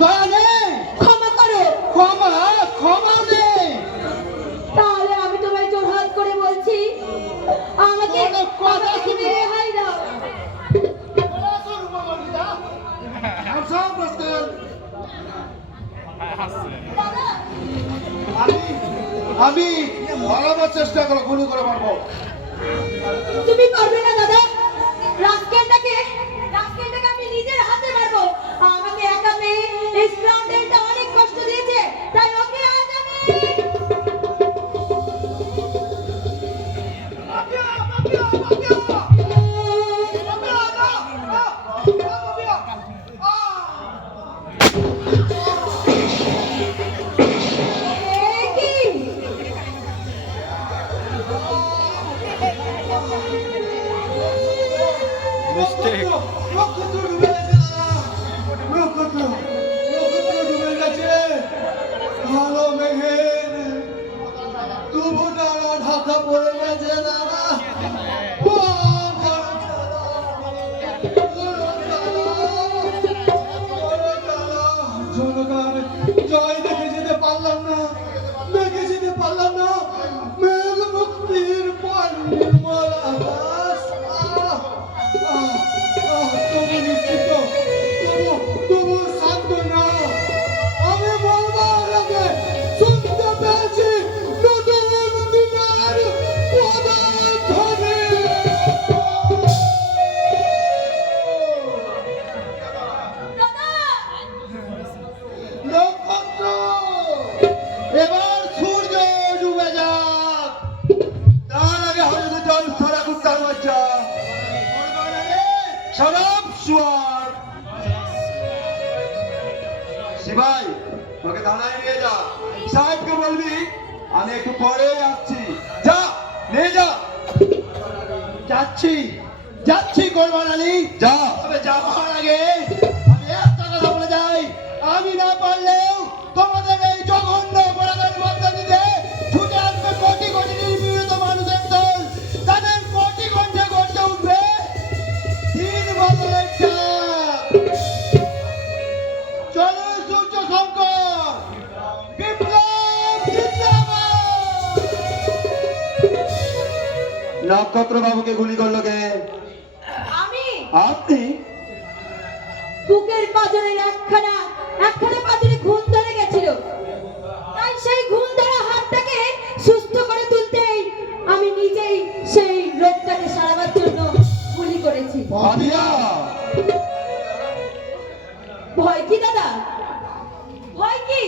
দয়া নেই, ক্ষমা করো। ক্ষমা নেই। তাহলে আমি তোমায় জোরহাত করে বলছি, আমাকে কথা তুমি রেহাই দাও। দাদা, আমি মারাবার চেষ্টা করো, গুলি করে মারবো। তুমি পারবে না দাদা। রাস্কেলটাকে আমি নিজের হাতে মারবো। আমাকে একা পেয়ে এই স্কাউন্ডেলটা অনেক কষ্ট দিয়েছে, তাই ওকে আজ আমি এ কি? মিস্টেক। নক্ষত্র ডুবে গেছে দাদা, নক্ষত্র ডুবে গেছে। ভালো মেঘের তবু তারা ঢাকা পড়ে গেছে দাদা। ও বড় জ্বালা, জনগণ জয় দেখে যেতে পারলাম না, মেঘ মুক্তির পর নির্মল আকাশ। তবু নিশ্চিত, তবু শান্ত না। আমি বলবার আগে শুনতে পেয়েছি নতুন দিনের পদধ্বনি। দাদা, নক্ষত্র, এবার সূর্য ডুবে যাক, তার আগে হয়তো জল ছড়া কুত্তার বাচ্চা সরব সুয়ার। শিবাই, তোকে দাঁড়ায় নিয়ে যা, সাহেবকে বলবি আমি একটু পরে আসছি। যা, নিয়ে যা। যাচ্ছি গোলমাল আলী, যা। তবে যাবার আগে আমি একটা কথা বলে যাই, আমি না পারলেও তোমাদের এই জঘন্য অপরাধের মধ্যে দিতে ছুটে আসবে কোটি কোটি নির্বিরত মানুষের দল। তাদের কোটি কণ্ঠে গর্জে উঠবে তিন বদলের ডাক। চলো সূর্য শঙ্কর, বিপ্লব জিন্দাবাদ। নক্ষত্র বাবুকে গুলি করলো কে? আমি আপনি? বুকের পাঁজরের একখানা পাঁজরে ঘুম ধরে গেছিল, তাই সেই ঘুম ধরা হাতটাকে সুস্থ করে তুলতেই আমি নিজেই সেই রোগটাকে সারাবার জন্য গুলি করেছি। ভাবিয়া, ভয় কি দাদা, ভয় কি?